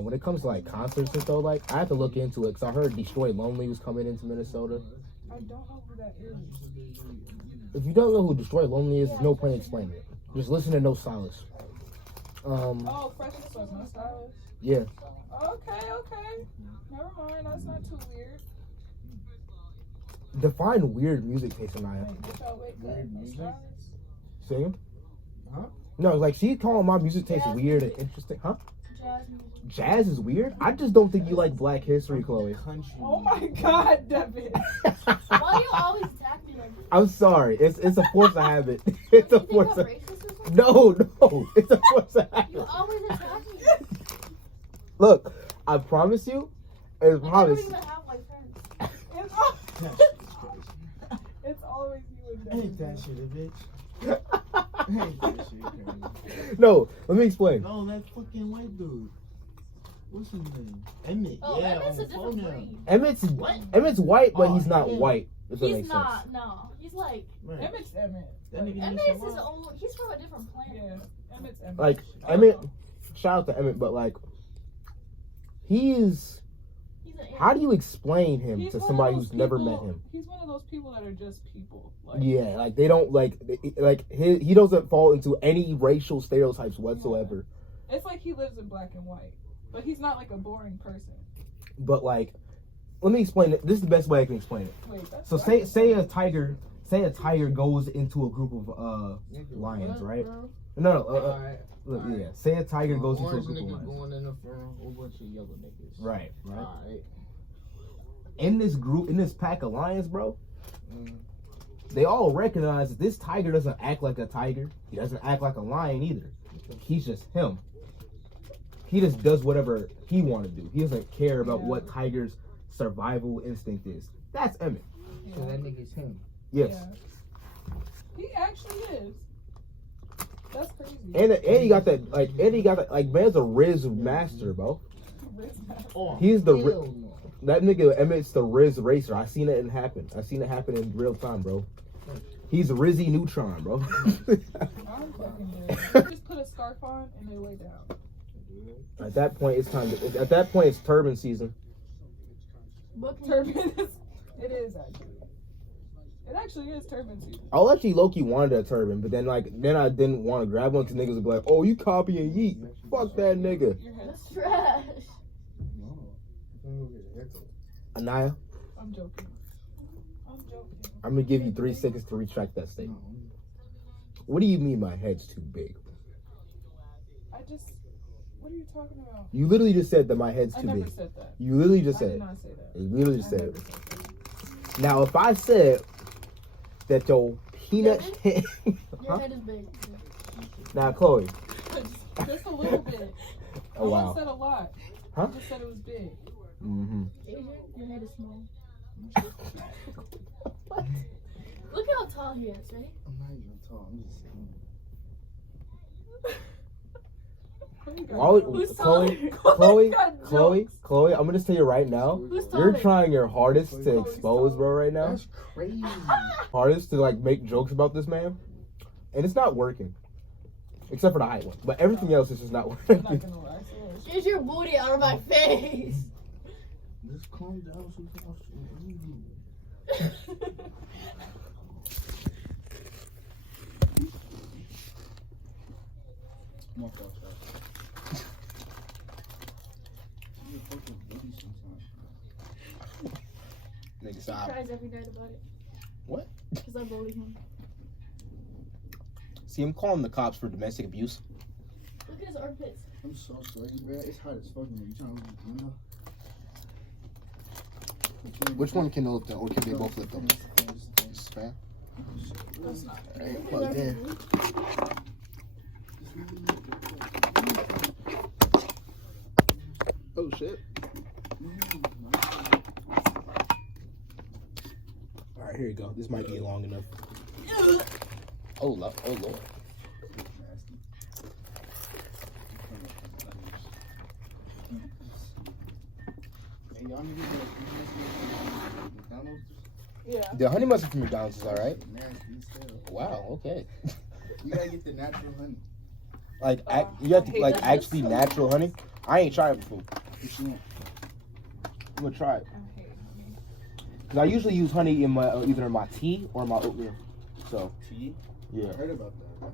when it comes to like concerts and stuff, like I have to look into it because I heard Destroy Lonely was coming into Minnesota. I don't know who that is. If you don't know who Destroy Lonely is, there's no point in explaining it. Just listen to No Silence. Oh, Freshness was No Silence? Yeah. Okay. Never mind, that's not too weird. Define weird music taste, Anaya. Weird music? See him? Huh? No, like she's calling my music taste weird and interesting. Huh? Jazz music. Jazz is weird? I just don't think you like Black History, Chloe. Oh my God, Devin. Why do you always attack me like this? I'm sorry. It's a force of habit. It's a You think force I'm of racist or something? No. It's a force of You habit. always attack me. Look, I promise you. I I don't promise. even have my friends. It's always you and Ain't Devin. that shit a bitch? Ain't that shit crazy? No, let me explain. No, that fucking white dude. What's his name? Emmett. Oh, yeah, Emmett's a on different phone breed. Emmett's white, but Oh, he's not yeah. white. If that He's makes not, sense. no. He's like, Right. Emmett's Emmett. That nigga Emmett's needs his some own, he's from a different planet. Yeah, Emmett's Emmett. Like I don't Emmett, know. shout out to Emmett, but like he's. He's an How do you explain him He's to one of somebody those who's never met people- him? He's one of those people that are just people. Like, Yeah, like they don't like he doesn't fall into any racial stereotypes whatsoever. It's like he lives in black and white, but he's not like a boring person. But like, let me explain it. This is the best way I can explain it. Wait, that's So right. say a tiger goes into a group of lions, right? No, Alright. look, yeah. Say a tiger goes into a Orange group of nigga lions. going in there for a whole bunch of yellow niggas. Right. Alright. In this pack of lions, bro, they all recognize that this tiger doesn't act like a tiger. He doesn't act like a lion either. He's just him. He just does whatever he want to do. He doesn't care about what tiger's survival instinct is. That's Emmett. So that nigga's him. Yes. Yeah. He actually is. That's crazy. And he got that like man's a Riz master, bro. Oh, He's the hell no. That nigga Emmett's the Riz racer. I seen it happen. I seen it happen in real time, bro. He's Rizzy Neutron, bro. I'm fucking dead. Just put a scarf on and they lay down. At that point, it's time. At that point, it's turban season. Turban is. It is actually. It actually is turban season. I actually low-key wanted a turban, but then I didn't want to grab one because niggas would be like, "Oh, you copying Yeet? Fuck that nigga." Your head's That's trash. Anaya, I'm joking. I'm gonna give you 3 seconds to retract that statement. What do you mean my head's too big? What are you talking about? You literally just said that my head's I too never big. said that. You literally just I said did it. not say that. You literally just I said never it. said that. Now, if I said that your peanut head, Your head is big. now Chloe, Just a little bit. oh I wow, said a lot. Huh? I just said it was big. Adrian, your head is small. Look how tall he is, right? I'm not even tall. I'm just saying. Who's taller? Chloe, I'm gonna just tell you right now, Who's you're taller? trying your hardest to expose bro right now. That's crazy. Hardest to like make jokes about this man, and it's not working. Except for the height one, but everything else is just not I'm not working. gonna lie. Get your booty out of my face. Just calm down. My fault, sorry. I'm a fucking bully sometimes. Nigga, He stop. cries every night about it. What? Because I bully him. See, I'm calling the cops for domestic abuse. Look at his armpits. I'm so sorry, man. It's hot as fuck, man. You trying to open the window? Which one can lift up, or can they both lift up? Just Fan? That's not. Alright, plugged in. Oh shit. Alright, here you go. This might be long enough. Oh Lord. Hey, y'all niggas McDonald's? Yeah. The honey mustard from McDonald's is alright. Nasty as hell. Wow, okay. You gotta get the natural honey. Like you have to hate like that. actually natural honey. I ain't tried it before. I'm gonna try it. I hate honey. Cause I usually use honey in my either in my tea or my oatmeal. So Tea? yeah. I heard about that.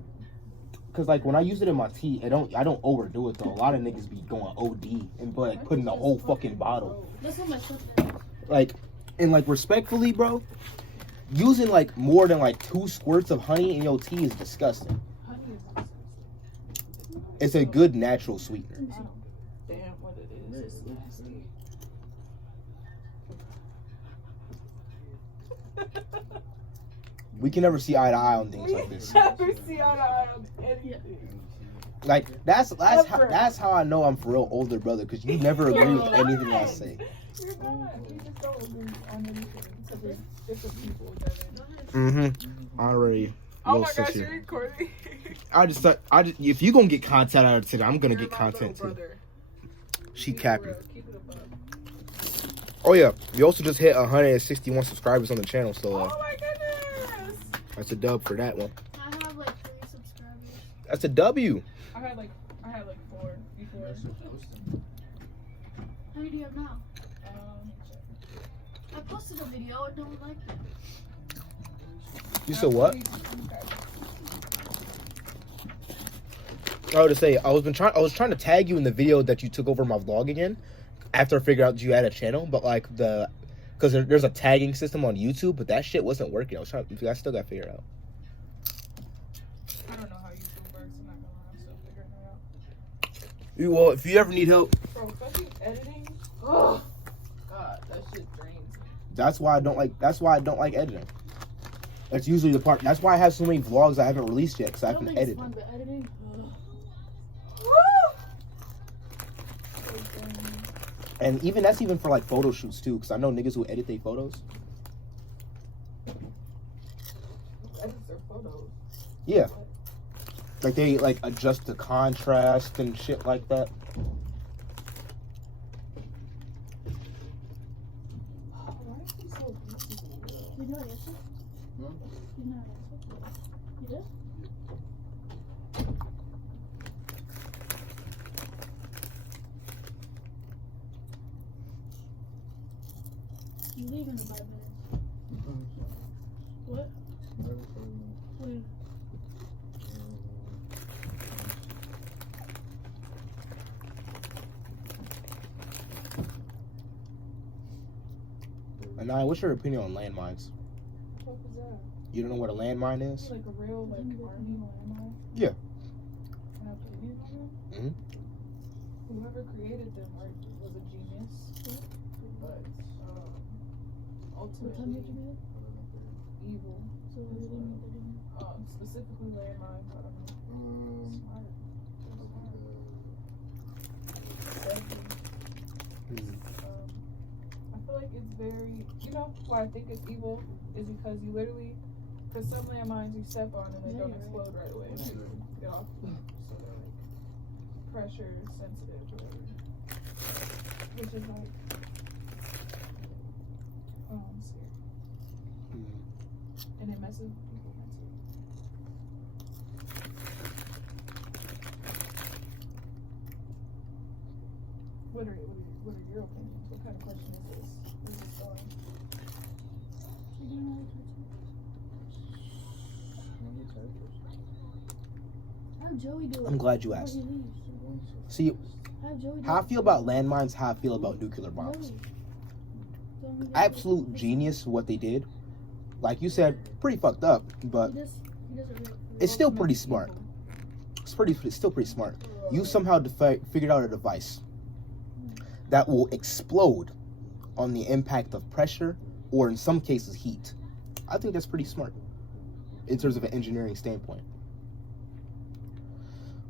Cause like when I use it in my tea, I don't overdo it though. A lot of niggas be going OD and but like putting the whole fucking bottle. That's what my sister. Like and like respectfully, bro, using like more than like 2 squirts of honey in your tea is disgusting. Honey is disgusting. It's a good natural sweetener. I don't damn what it is. It's nasty. We can never see eye to eye on things like this. Never see eye to eye on anything. Like that's how I know I'm for real older brother, because you never agree with anything I say. You're not. We just don't agree on anything because we're different people, Devin. Mm-hmm. Already. Oh my gosh, you're recording. I just if you gonna get content out of today, I'm gonna You're get my content little too. brother. She Keep it capping. real. Keep it above. Oh yeah, we also just hit 161 subscribers on the channel, so Oh my goodness. that's a dub for that one. I have like 3 subscribers. That's a W. I had like 4 before. How many do you have now? Um, I posted a video and no one liked it. You said what? Okay. I was to say I was trying to tag you in the video that you took over my vlog again, after I figured out you had a channel, but like because there's a tagging system on YouTube, but that shit wasn't working. I still got to figure it out. I don't know how YouTube works. I'm not gonna lie. I'm still figuring it out. Well, if you ever need help, Bro, especially editing. Oh God, that shit drains me. that's why I don't like editing. That's usually the part. That's why I have so many vlogs I haven't released yet, because I haven't edited. Fun, but editing. And that's even for like photo shoots too, because I know niggas who edit their photos. Edits their photos. Yeah, like they like adjust the contrast and shit like that. Why is he so busy? You know this? Huh? You know this? You did? You leave in 5 minutes. What? Wait. Anaya, what's your opinion on landmines? What was that? You don't know what a landmine is? Like a real like army landmine? Yeah. An opinion on it? Mhm. Whoever created them was a genius, but What time did ultimately you do it? evil. So we didn't need to do it. Specifically landmines. I don't know. Smart. I feel like it's very, why I think it's evil is because you literally, because some landmines you step on and they don't explode right away. And you get off. So they're like pressure sensitive or whatever. Which is like, oh, I'm scared. And it messes with people mentally. What are your opinions? What kind of question is this? Where's this going? Have Joey do it. I'm glad you asked. See, how I feel about landmines, how I feel about nuclear bombs. Absolute genius what they did. Like you said, pretty fucked up, but it's still pretty smart. It's still pretty smart. You somehow figured out a device that will explode on the impact of pressure, or in some cases heat. I think that's pretty smart in terms of an engineering standpoint.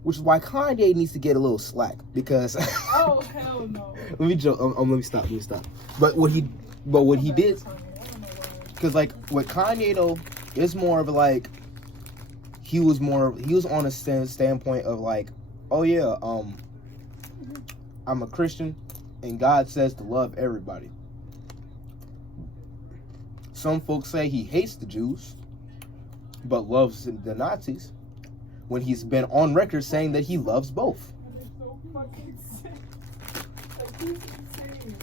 Which is why Kanye needs to get a little slack, because Oh hell no. let me joke. Let me stop. But what he did, because like with Kanye though, it's more of like he was on a standpoint of like, oh yeah, I'm a Christian and God says to love everybody. Some folks say he hates the Jews but loves the Nazis. when he's been on record saying that he loves both. And it's so fucking sick. Like, he's insane.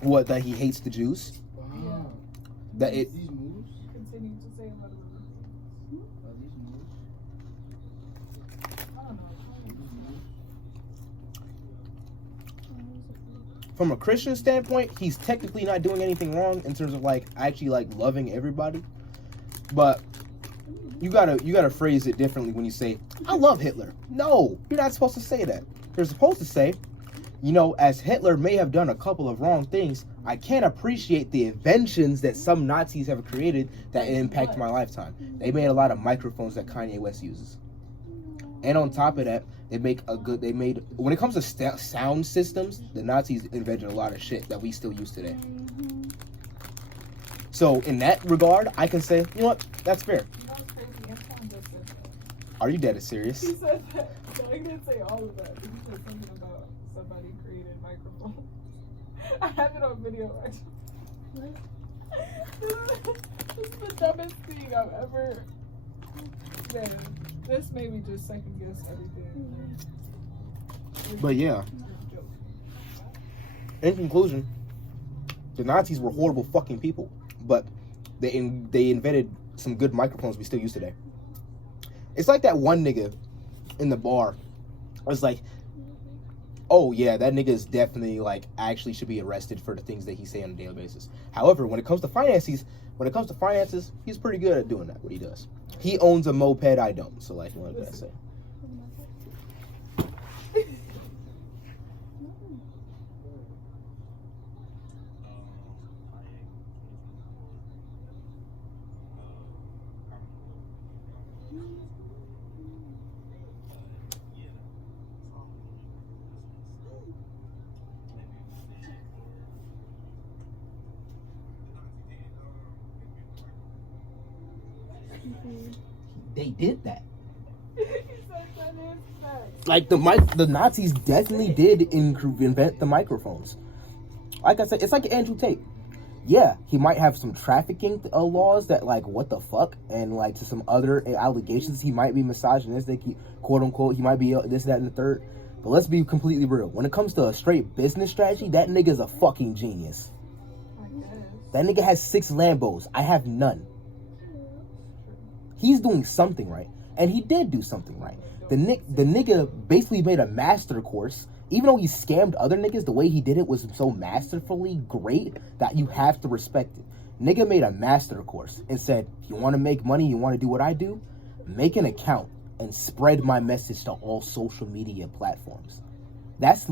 What, that he hates the Jews? Wow. That it These moves? Continue to say what it is. Are these moves? I don't know. from a Christian standpoint, he's technically not doing anything wrong in terms of like actually like loving everybody. But you gotta phrase it differently when you say, I love Hitler. No, you're not supposed to say that. You're supposed to say, you know, as Hitler may have done a couple of wrong things, I can't appreciate the inventions that some Nazis have created that impact my lifetime. They made a lot of microphones that Kanye West uses. And on top of that, when it comes to sound systems, the Nazis invented a lot of shit that we still use today. So in that regard, I can say, you know what, that's fair. You know what's crazy? Antoine just said that. Are you dead serious? He said that. No, he didn't say all of that. He said something about somebody created microphones. I have it on video, actually. This is the dumbest thing I've ever said. This made me just second guess everything. But yeah, in conclusion, the Nazis were horrible fucking people, but they invented some good microphones we still use today. It's like that one nigga in the bar. It's like, oh yeah, that nigga is definitely like actually should be arrested for the things that he say on a daily basis. However, when it comes to finances, he's pretty good at doing that. What he does, he owns a moped. I don't. So like, what can I say? They did that. Like the Nazis definitely did invent the microphones. Like I said, it's like Andrew Tate. Yeah, he might have some trafficking laws that like what the fuck, and like to some other allegations he might be misogynistic, quote unquote. He might be this, that, and the third. But let's be completely real. When it comes to a straight business strategy, that nigga's a fucking genius. That nigga has 6 Lambos. I have none. He's doing something right. And he did do something right. The nigga basically made a master course. Even though he scammed other niggas, the way he did it was so masterfully great that you have to respect it. Nigga made a master course and said, if you want to make money, you want to do what I do, make an account and spread my message to all social media platforms. That's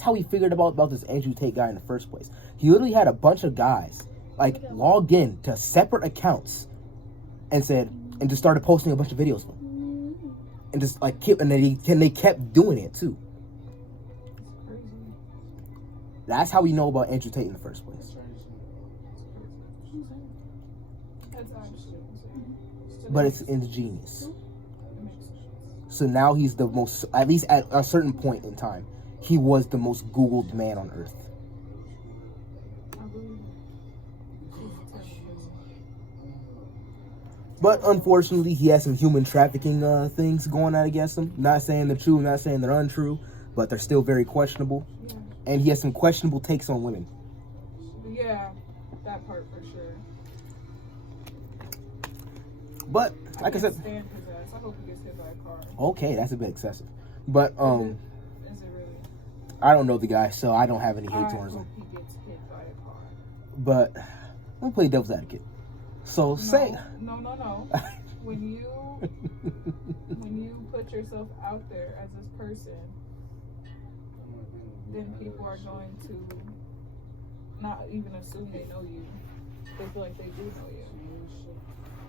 how he figured about this Andrew Tate guy in the first place. He literally had a bunch of guys like log in to separate accounts and just started posting a bunch of videos for him. And just like they kept doing it too. That's how we know about Andrew Tate in the first place. But it's ingenious. So now he's the most, at least at a certain point in time, he was the most Googled man on earth. But unfortunately, he has some human trafficking things going on against him. Not saying they're true, not saying they're untrue, but they're still very questionable. Yeah. And he has some questionable takes on women. Yeah, that part for sure. But like I said, stand his ass. I hope he gets hit by a car. Okay, that's a bit excessive. But Is it really? I don't know the guy, so I don't have any hate towards him. He gets hit by a car. But let me play devil's advocate. So say no. When you put yourself out there as this person, then people are going to not even assume they know you. They feel like they do know you.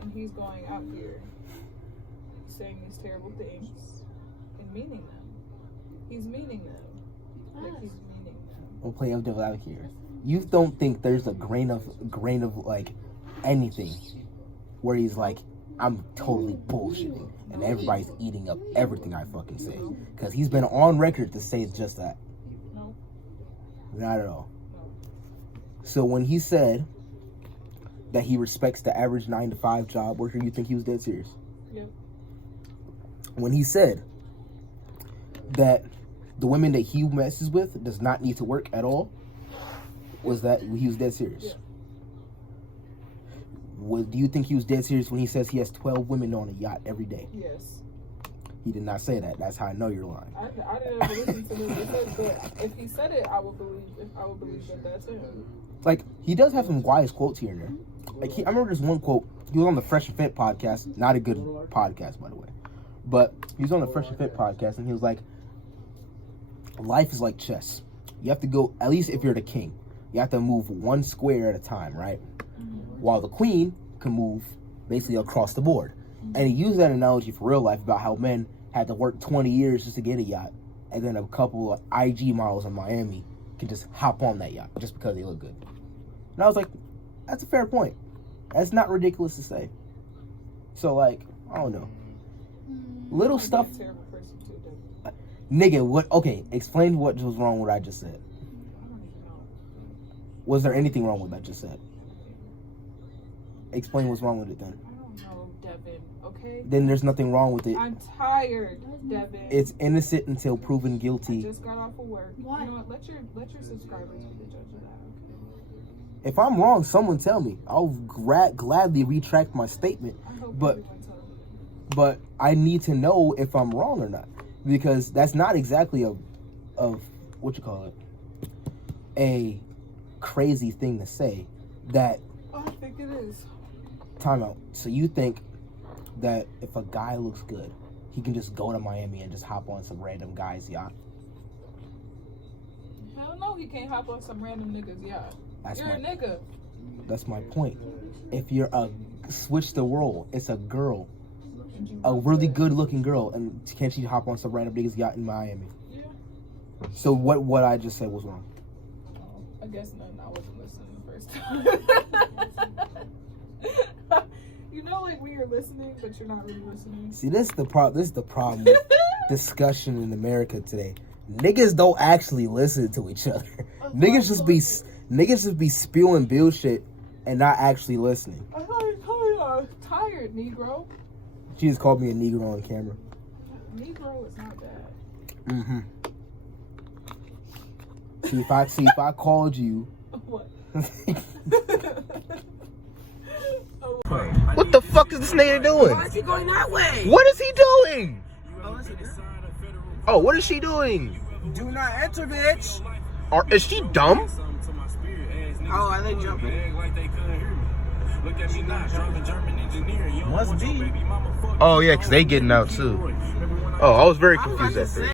And he's going out here saying these terrible things and meaning them. He's meaning them. Like he's meaning them. We'll play devil's advocate here. You don't think there's a grain of like anything where he's like, I'm totally bullshitting and everybody's eating up everything I fucking say? Because he's been on record to say just that. No. Not at all. No. So when he said that he respects the average 9-to-5 job worker, you think he was dead serious? Yep. when he said that the women that he messes with does not need to work at all, was that he was dead serious? Yeah. Do you think he was dead serious when he says he has 12 women on a yacht every day? Yes. He did not say that. That's how I know you're lying. I didn't ever listen to what he said, but if he said it, I would believe that that's him. Like, he does have some wise quotes here and there. Like, I remember this one quote. He was on the Fresh and Fit podcast. Not a good podcast, by the way. But he was on the Fresh and Fit podcast, and he was like, life is like chess. You have to go, at least if you're the king, you have to move one square at a time, right? While the queen can move basically across the board. And he used that analogy for real life about how men had to work 20 years just to get a yacht, and then a couple of IG models in Miami can just hop on that yacht just because they look good. And I was like, that's a fair point. That's not ridiculous to say. So, like, I don't know. Little stuff. You're a terrible person too, Devin. Nigga, what? Okay, explain what was wrong with what I just said. I don't even know. Was there anything wrong with what I just said? Explain what's wrong with it then. I don't know, Devin. Okay. Then there's nothing wrong with it. I'm tired, Devin. It's innocent until proven I guilty. just got off of work. Why? You know what? Let your subscribers be the judge of that. Okay. If I'm wrong, someone tell me. I'll gladly retract my statement. I hope But everyone tells me. but I need to know if I'm wrong or not, because that's not exactly a what you call it, a crazy thing to say. That I think it is. time out. So you think that if a guy looks good, he can just go to Miami and just hop on some random guy's yacht? Hell no, he can't hop on some random nigga's yacht. You're a nigga. That's my point. If you're switch the role, it's a girl, a really good looking girl, and can she hop on some random nigga's yacht in Miami? Yeah. So what I just said was wrong. I guess none. I wasn't listening the first time. You know, like when you're listening, but you're not really listening. See, this is the problem with discussion in America today. Niggas don't actually listen to each other. Niggas just be spewing bullshit and not actually listening. I'm tired, Negro. She just called me a Negro on camera. Negro is not bad. Mm-hmm. See if I called you. What? What the fuck is this nigga doing? Why is he going that way? What is he doing? Oh, listen. Oh, what is she doing? Do not enter, bitch. Or is she dumb? Oh, are they jumping? Must be. Oh yeah, cause they getting out too. Oh, I was very confused at first.